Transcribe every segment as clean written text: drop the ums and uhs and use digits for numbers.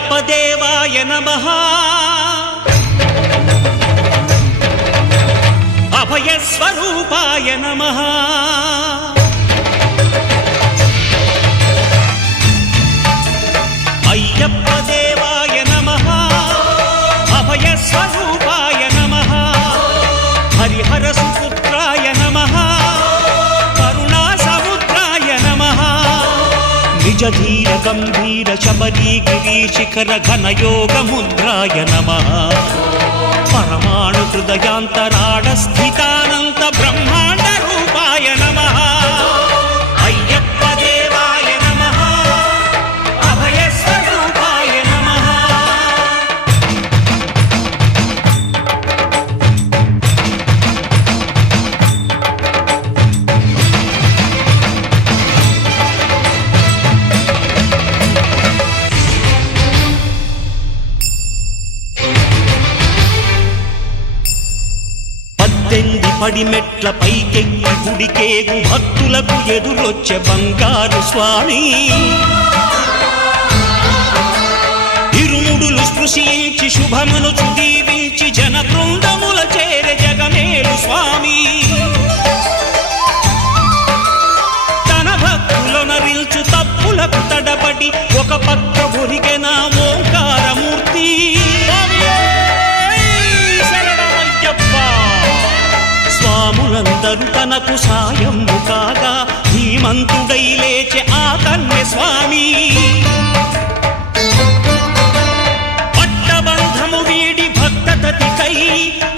అయ్యప్ప దేవాయ నమః అభయ స్వరూపాయ నమః అయ్యప్ప దేవాయ నమః అభయ స్వరూపాయ నమః హరిహర సుపుత్రాయ నమః కరుణా సముద్రాయ నమః నిజ ధీర గంభీర శబరీ గిరీశిఖర ఘనయోగ ముద్రాయ నమః పరమాణు హృదయాంతరాడ స్థితానంత బ్రహ్మాండ రూపాయ నమః అయ్యప్ప దేవాయ నమః అభయ స్వరూపాయ నమః పడిమెట్ల పైకెక్కి గుడికేగు భక్తులకు ఎదురొచ్చే బంగారు స్వామి ఇరుముడులు స్పృశించి శుభమును దీవించి జన బృందముల చేరే జగమేలు స్వామి తన భక్తులనరిల్చు తప్పులకు తడబడి ఒక పక్క ఒరిగెన ఓంకారమూర్తి స్వాములందరూ తనకు సాయము కాగా ధీమంతుడై లేచే ఆ కన్య స్వామి పట్టబంధము వీడి భక్తతతికై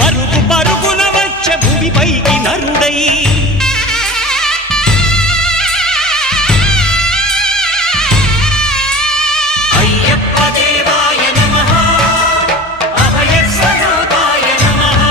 పరుగు పరుగున వచ్చే భూమిపైకి నరుడై అయ్యప్ప దేవాయ నమః అభయ స్వరూపాయ నమః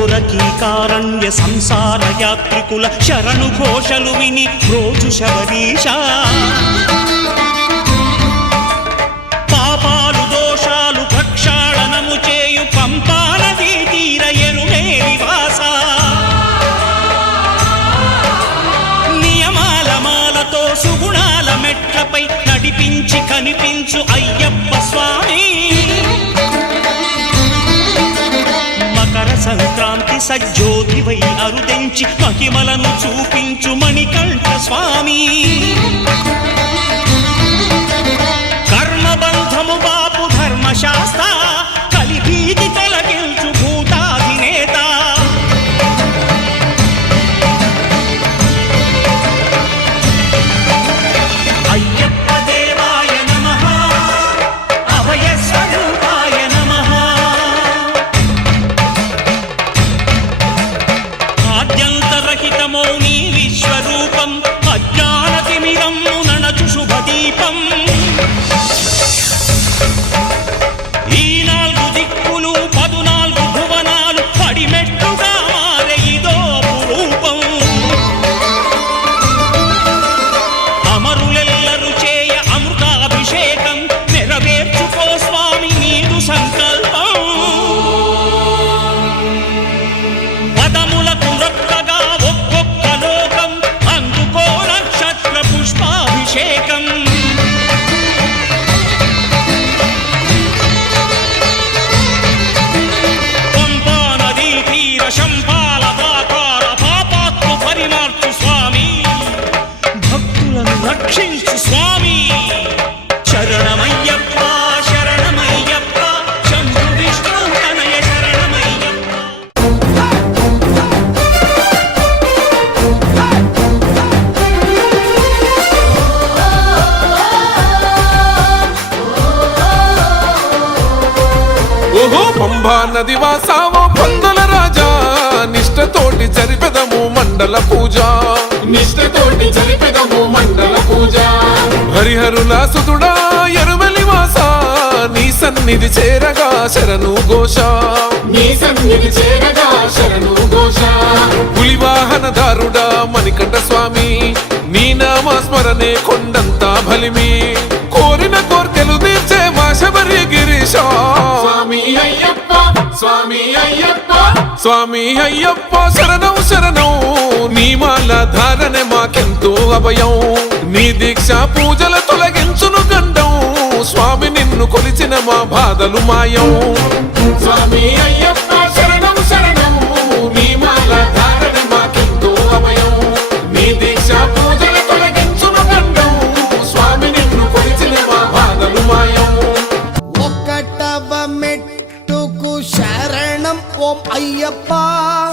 ఘోరకీకారణ్య సంసార యాత్రికుల శరణు ఘోషలు విని రోజు శబరీష పాపాలు దోషాలు ప్రక్షాళనము చేయు పంపా నదీ తీర ఎరుమేలి వాస నియమాల మాలతో సుగుణాల మెట్లపై నడిపించి కనిపించు అయ్యప్ప స్వామి మకర సంక్రాంతి సజ్జోతివై అరుదెంచి మహిమలను చూపించు మణికంఠ స్వామి కర్మబంధము బాపు ధర్మశాస్త్ర కలిభీతి తొలగించు భూతాధినేత అయ్యప్ప దేవాయ నమః అభయ స్వరూపాయ నమః ఆద్యంతరహితమో నీ విశ్వరూపం అజ్ఞానతిమిరము ననచు శుభదీపం ఈ 4 దిక్కులు 14 భువనాలు పడిమెట్టుగా మారే ఇదో అపురూపం అమరులెల్లరు చేయ అమృతాభిషేకం నెరవేర్చుకో స్వామి నీదు సంకల్పం పదములకు రొక్కగా ఒక్కొక్క లోకం అందుకో నక్షత్ర పుష్పాభిషేకం పంపా నదీ తీర శంపాల దాకార పాపాత్మ పరిమార్చు స్వామి భక్తులను రక్షించు స్వామి శరణమయ్యప్ప శరణమయ్యప్ప శంభు విష్ణు తనయ శరణమయ్యప్ప ఓహో పంబా నది వాసావో పందుల రాజా నిష్టతోటి జరిపెదము మండల పూజ నిష్టతోటి జరిపెదము మండల పూజ హరిహరుల సుతుడా ఎరుమెలి వాస నీ సన్నిధి చేరగా శరణు ఘోష నీ సన్నిధి చేరగా శరణు ఘోష పులివాహనదారుడా మణికంఠ స్వామి నీ నామస్మరణే కొండంతా బలిమి కోరిన కోర్కెలు తీర్చే మా శబరి గిరీశ స్వామి అయ్యప్ప స్వామి అయ్యప్ప శరణం శరణం నీ మాల ధారణే మాకెంతో అభయం నీ దీక్ష పూజల తొలగించును గండం స్వామి నిన్ను కొలిచిన మా బాధలు మాయం స్వామి అయ్యప్ప శరణం శరణం నీ మాల ధారణే మాకెంతో అభయం నీ దీక్ష పూజల తొలగించును గండం స్వామి నిన్ను కొలిచిన మా బాధలు మాయం ఒకటవ మెట్టుకు శరణం ఓం అయ్యప్ప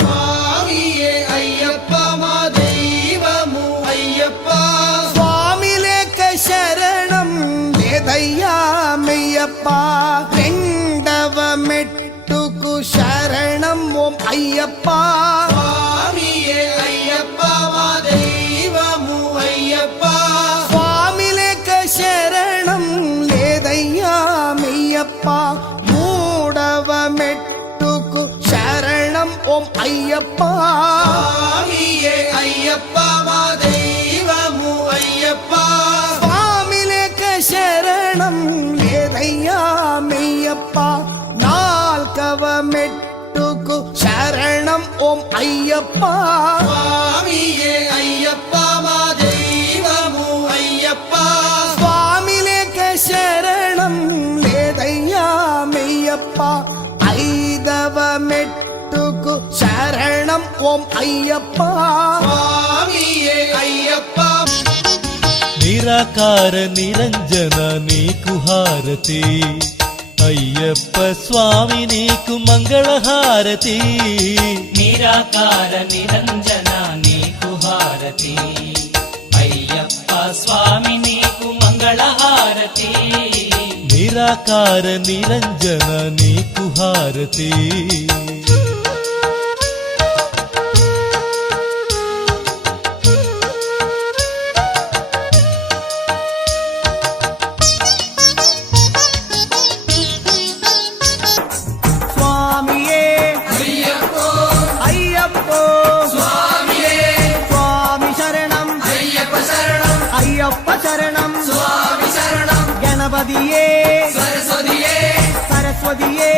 స్వామియే అయ్యప్ప మా దైవము అయ్యప్ప స్వామి లేక శరణం లేదయ్యా మెయ్యప్ప రెండవ మెట్టుకు శరణం ఓం అయ్యప్ప స్వామియే అయ్యప్ప మా దైవము అయ్యప్ప స్వామి లేక శరణం లేదయ్యా మెయ్యప్ప మూడవ మెట్టుకు శరణం ఓం అయ్యప్ప స్వామియే అయ్యప్ప మా దైవము అయ్యప్ప స్వామి లేక శరణం లేదయ్యా మెయ్యప్ప నాల్గవ మెట్టుకు శరణం ఓం అయ్యప్ప స్వామియే అయ్యప్ప మా దైవము అయ్యప్ప స్వామి లేక శరణం లేదయ్యా మెయ్యప్ప ఐదవ మెట్టుకు శరణం ఓం అయ్యప్ప స్వామియే అయ్యప్ప నిరాకార నిరంజన నీకు హారతి అయ్యప్ప స్వామి నీకు మంగళహారతి నిరాకార నిరంజన నీకు హారతి అయ్యప్ప స్వామి నీకు మంగళహారతి నిరాకార నిరంజన నీకు హారతి స్వామియే అయ్యప్పో అయ్యప్పో స్వామియే స్వామి శరణం అయ్యప్ప శరణం అయ్యప్ప శరణం స్వామి శరణం గణపతియే సరస్వతియే సరస్వతియే